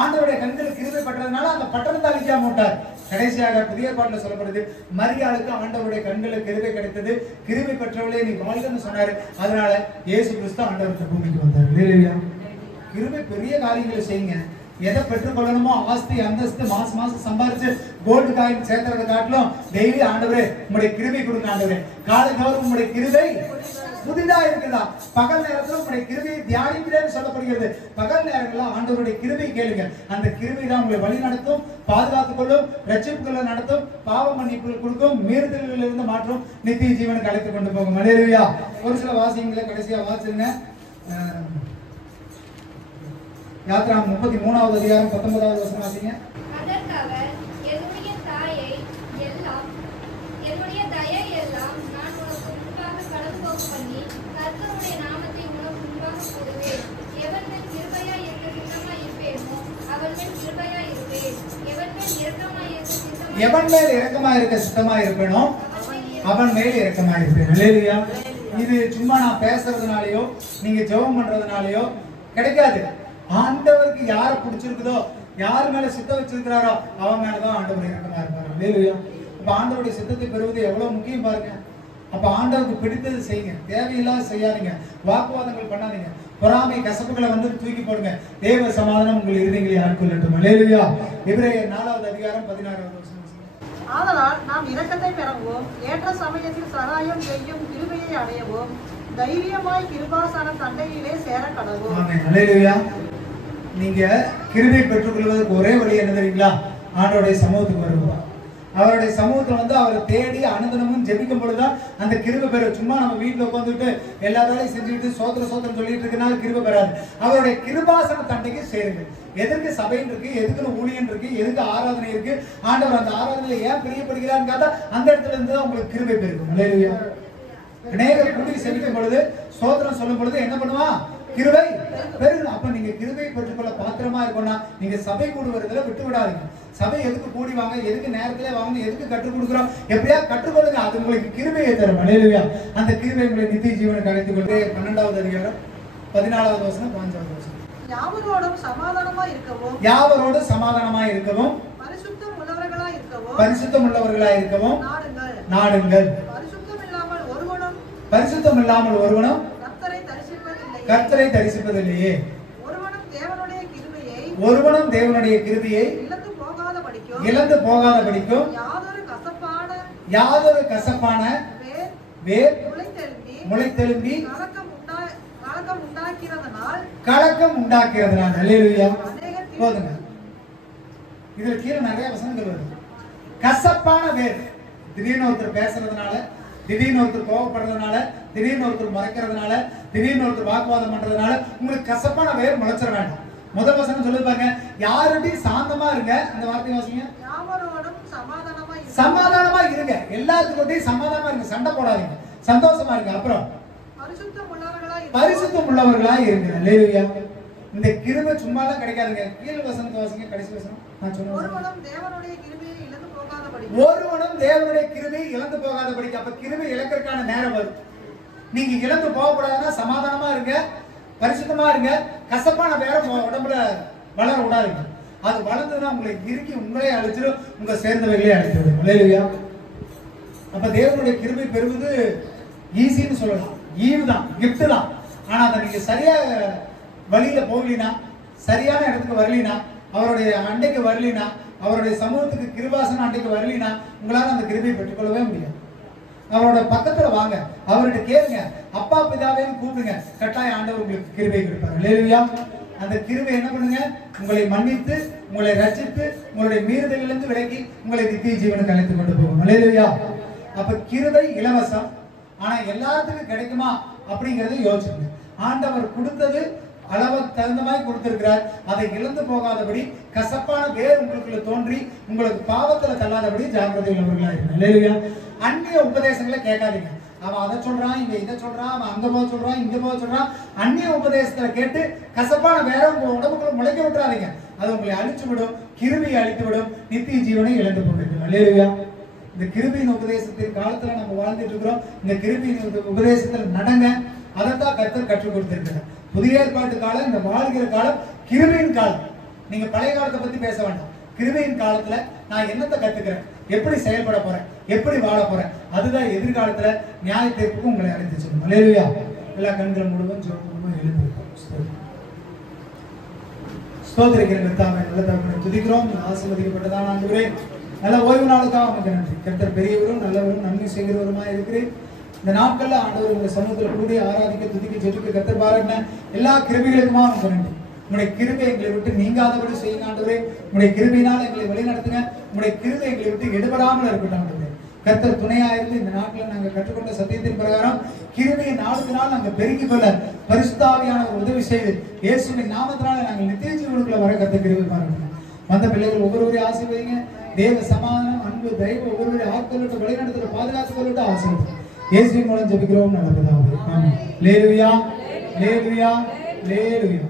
ஆண்டவருடைய கண்களுக்கு கிருபை பட்டதுனால அந்த பட்டணத்தை அழிக்காம விட்டார். கடைசியாக புதிய பாட்டுல சொல்லப்படுது, மரியாளுக்கு ஆண்டவருடைய கண்களுக்கு கிருபை கிடைத்தது. கிருபை பெற்றவளே நீ வாழ்கன்னு சொன்னாரு. அதனால இயேசு கிறிஸ்து ஆண்டவருக்கு பூமிக்கு வந்தார். அல்லேலூயா. கிருபை பெரிய காரியங்களை செய்யுங்க. எதை பெற்றுக்கொள்ளணுமோ ஆஸ்தி அந்தஸ்து மாசம் சம்பாரிச்சு கோல்டு காயின் சேர்த்துறதை காட்டிலும் டெய்லி ஆண்டவரே உங்களுடைய கிருபை கொடுங்க. ஆண்டவரே காலைதோறும் உங்களுடைய கிருபை புதிதா இருக்குதா? பகல் நேரத்துல உங்களுடைய கிருபையை தியானிக்கிறேன்னு சொல்லப்படுகிறது. பகல் நேரங்கள்ல ஆண்டவருடைய கிருபை கேளுங்க. அந்த கிருபை தான் உங்களை வழி நடத்தும், பாதுகாத்துக் கொள்ளும், ரட்சிப்புகளை நடத்தும், பாவ மன்னிப்புகள் கொடுக்கும், மீறுதல்களில் இருந்து மாற்றும், நித்திய ஜீவனுக்கு அழைத்து கொண்டு போகும். அல்லேலூயா. ஒரு சில வாசியங்களை கடைசியா வாசிருங்க. யாத்ரா 33வது அதிகாரம் 19வது வசனம் வாசிங்க. அதற்கு அவர், என்னுடைய தாயை எல்லாம் என்னுடைய தயை எல்லாம் நான் உனக்கு முன்பாக கடந்து போக பண்ணி கர்த்தருடைய நாமத்தை உனக்கு முன்பாக போடுவேன். எவன் மேல் கிருபையாய் இருக்க சித்தமாய் இருப்பேனோ அவன் மேல் கிருபையாய் இருப்பேன். எவன் மேல் இரக்கமாய் இருக்க சித்தமாய் இருப்பேனோ அவன் மேல் இரக்கமாய் இருப்பேன். அல்லேலூயா. இது சும்மா நான் பேசுறதுனாலயோ நீங்க ஜெபம் பண்றதுனாலயோ கிடைக்காது. ஆண்டவருக்கு யார பிடிச்சிருக்குதோ, யார் மேல சித்தம் வச்சிருக்கிறாரோ அவன் மேலதான் ஆண்டவர் இரக்கமா இருப்பாரு. அல்லேலூயா. அப்ப ஆண்டவருடைய சித்தத்தை பெறுவது எவ்வளவு முக்கியம் பாருங்க. அப்ப ஆண்டவருக்கு பிடித்தது செய்யுங்க, தேவையில்லாத செய்யாதீங்க, வாக்குவாதங்கள் பண்ணாதீங்க, பொறாமை கசப்புகளை வந்து தூக்கி போடுங்க. தேவ சமாதானம் உங்கள் இருதயங்களை ஆட்கொள்ளட்டும். அல்லேலூயா. எபிரேயர் 4வது அதிகாரம் 16வது வசனம். ஆதலால் நாம் இரக்கத்தை பெறவும் ஏற்ற சமயத்தில் சகாயம் செய்யும் கிருபையை அடையவும் தைரியமாய் கிருபாசன தண்டையிலே சேர கடவோம். ஆமென். அல்லேலூயா. நீங்க கிருபை பெற்றுக்கொள்வதற்கு ஒரே வழி என்ன தெரியுங்களா? ஆண்டவருடைய சமூகத்துக்கு வருவோம். அவருடைய சமூகத்தை வந்து அவரை தேடி அனுதினமும் ஜெபிக்கும் பொழுதுதான் அந்த கிருபை பெறும். சும்மா நம்ம வீட்டுல உட்காந்துட்டு எல்லா வேலையும் செஞ்சுக்கிட்டு சோத்திரம் சொல்லிட்டு இருக்கனால கிருபை பெறாது. அவருடைய கிருபாசன தண்டைக்கு சேருங்க. எதற்கு சபைன்னு இருக்கு, எதுக்குன்னு ஊழியன் இருக்கு, எதுக்கு ஆராதனை இருக்கு, ஆண்டவர் அந்த ஆராதனையில ஏன் பிரியப்படுகிறான்னு கேட்டா அந்த இடத்துல இருந்து தான் உங்களுக்கு கிருபை பெருகும். அல்லேலூயா. அநேகர் கூடி செபிக்கும் பொழுது சோத்திரம் சொல்லும் பொழுது என்ன பண்ணுவான்? கிருபை பெருகும். அப்ப நீங்க கிருபை பெற்றுக்கொள்ள பாத்திரமா இருக்கணும்னா நீங்க சபை கூடுவதில் விட்டு விடாதீங்க. சபை எதுக்கு கூடி வாங்க, எதுக்கு நேரத்திலே வாங்க, எதுக்கு கற்றுக் கொடுக்குறோம், எப்படியா கற்றுக்கொள்ளுங்க. அது உங்களுக்கு கிருபையை தரும். அல்லேலூயா. அந்த கிருபை உங்களை நித்திய ஜீவனுக்கு அழைத்துக் கொண்டு 12வது அதிகாரம் 14வது வசனம் 15வது வசனம். யாவரோடும் சமாதானமாய் இருக்கவும் யாவரோடும் சமாதானமாய் இருக்கவும் பரிசுத்தம் உள்ளவர்களாய் இருக்கவும் பரிசுத்தம் உள்ளவர்களாய் இருக்கவும் நாடுங்கள். பரிசுத்தம் இல்லாமல் ஒருவனும் கர்த்தரை தரிசிப்பதில்லையே. ஒருவனும் தேவனுடைய கிருபையை இழந்து போகாதபடிக்கும் யாதொரு கசப்பான வேர் முளைத்தெழும்பி கலக்கம் உண்டாக்கிறதுனால. அல்லேலூயா. போதுங்க. இதுல கீழே நிறைய வசனங்கள் வருது. கசப்பான வேர், திடீர்னு ஒருத்தர் பேசுறதுனால, திடீர்னு ஒருத்தர் கோபப்படுறதுனால, திடீர்னு ஒருத்தர் மறைக்கிறதுனால, திடீர்னு ஒருத்தர் வாக்குவாதம் பண்றதுனால உங்களுக்கு கசப்பான வேர் முளைச்சிட வேண்டாம். முதல் வசனம் சொல்லி பாருங்க, யாருடையும் சாந்தமா இருங்க. அந்த வார்த்தை வாசிங்க. சமாதானமா இருங்க. எல்லாத்துக்கிட்டையும் சமாதானமா இருங்க. சண்டை போடாதீங்க, சந்தோஷமா இருங்க. அப்புறம் பரிசுத்தம் உள்ளவர்களாய் இருங்க. அல்லேலூயா. இந்த கிருபை சும்மாலாம் கிடைக்காதுங்க. கீழ் வசனத்தை வாசிங்க, கடைசி வசனம். நான் சொன்னேன், ஒருவனும் தேவனுடைய கிருபையை இழந்து போகாதபடிக்கு. அப்ப கிருபை இழக்கிறதுக்கான நேரம் வரும். நீங்க இழந்து போகக்கூடாதுன்னா சமாதானமா இருங்க, பரிசுத்தமா இருங்க. கசப்பான வேற உடம்புல வளர விடாதுங்க. அது வளர்ந்ததுன்னா உங்களை இறுக்கி உங்களே அழைச்சிடும், உங்க சேர்ந்தவர்களே அழைச்சிடும். அல்லேலூயா. அப்ப தேவனுடைய கிருபை பெறுவது ஈஸின்னு சொல்லலாம். ஈவு தான், கிஃப்ட் தான். ஆனா அதை நீங்க சரியா வழியில போகலினா, சரியான இடத்துக்கு வரலினா, அவருடைய அண்டைக்கு வரலினா, அவருடைய சமூகத்துக்கு கிருபாசன அண்டைக்கு வரலினா உங்களால அந்த கிருபையை பெற்றுக்கொள்ளவே முடியாது. அவரோட பக்கத்துல வாங்க, அவர்கிட்ட கேளுங்க, அப்பா பிதாவேன்னு கூப்பிடுங்க, கட்டாய ஆண்டவர் உங்களுக்கு கிருபை கொடுப்பாரு. அல்லேலூயா. அந்த கிருபை என்ன பண்ணுங்க, உங்களை மன்னித்து, உங்களை ரட்சித்து, உங்களுடைய மீறுதலிலிருந்து விலக்கி உங்களை நித்திய ஜீவனுக்கு அழைத்து கொண்டு போகும். அல்லேலூயா. அப்ப கிருபை இலவசம், ஆனா எல்லாத்துக்கும் கிடைக்குமா அப்படிங்கறத யோசிச்சுங்க. ஆண்டவர் கொடுத்தது அளவு தகுந்த மாதிரி கொடுத்திருக்கிறார். அதை இழந்து போகாதபடி, கசப்பான வேர் உங்களுக்குள்ள தோன்றி உங்களுக்கு பாவத்துல தள்ளாதபடி ஜாக்கிரதை உள்ளவர்களா இருக்கணும். அல்லேலூயா. அந்நிய உபதேசங்களை கேட்காதீங்க. அவன் அதை சொல்றான், இங்க இதை சொல்றான், அவன் அங்க போக சொல்றான், இங்க போக சொல்றான். அந்நிய உபதேசத்துல கேட்டு கசப்பான வேற உங்க உடம்புக்குள்ள முளைக்க விட்டுறாதீங்க. அது உங்களை அழிச்சு விடும், கிருபியை அழித்து விடும், நித்திய ஜீவனை இழந்து போகிறீர்கள். அல்லேலூயா. இந்த கிருபியின் உபதேசத்தின் காலத்துல நம்ம வாழ்ந்துட்டு இருக்கிறோம். இந்த கிருபியின் உபதேசத்துல நடங்க. அதைத்தான் கர்த்தர் கற்றுக் கொடுத்திருக்கிறார். புதிய ஏற்பாட்டு காலம், இந்த வாழ்கிற காலம் கிருபையின் காலம். நீங்க பழைய காலத்தை பத்தி பேச வேண்டாம். கிருபையின் காலத்துல நான் என்னத்தை கத்துக்கிறேன், எப்படி செயல்பட போறேன், எப்படி வாழ போறேன், அதுதான் எதிர்காலத்துல நியாய தீர்ப்புக்கு உங்களை அழைத்து செல்லும். அல்லேலூயா. எல்லா கண்கள் முழுவதும் ஜெபமும் எழுந்திருக்கும். ஸ்தோத்திரிக்கிறேன் கர்த்தாவே, நல்ல தகப்பனை துதிக்கிறோம். ஆசீர்வதிக்கப்பட்டதான ஆண்டவரே, நல்ல ஓய்வு நாளுக்காக உமக்கு நன்றி. கர்த்தர் பெரியவரும் நல்லவரும் நன்மை செய்கிறவருமா இருக்கிறேன். இந்த நாட்கள்ல ஆண்டவர் உங்க சமூகத்தில் கூடி ஆராதிக்க, துதிக்க, ஜெபிக்க கர்த்தர் பாராட்டின எல்லா கிருபைகளுக்குமா உமக்கு நன்றி. உங்களுடைய கிருபை எங்களை விட்டு நீங்காதபடி செய்யுங்க ஆண்டவரே. உங்களுடைய கிருபையினால் எங்களை வழிநடத்துங்க. உங்களுடைய கிருபை எங்களை விட்டு எடுபடாமல் இருக்கட்டும் ஆண்டவரே. கர்த்தர் துணையா இருந்து இந்த நாட்களில் நாங்கள் கற்றுக்கொண்ட சத்தியத்தின் பிரகாரம் கிருபையை நாளுக்கு நாள் நாங்கள் பெருக்கிக் கொள்ள பரிசுத்த ஆவியான ஒரு உதவி செய்து இயேசுவின் நாமத்தினால நாங்கள் நித்திய ஜீவனுக்குள்ள வர கர்த்தர் கிருபை பாராட்டணும். வந்த பிள்ளைகள் ஒவ்வொருவரையும் ஆசீர்வதிங்க. தேவ சமாதானம், அன்பு, தயவு ஒவ்வொருவரையும் ஆட்கொள்ளட்டு, வழிநடத்துல பாதுகாத்துக் கொள்ளட்டு ஆசீர்வதிங்க. இயேசுவின் மூலம் ஜெபிக்கிறோம் நல்ல பிதாவே. ஆமென். அல்லேலூயா. அல்லேலூயா. அல்லேலூயா.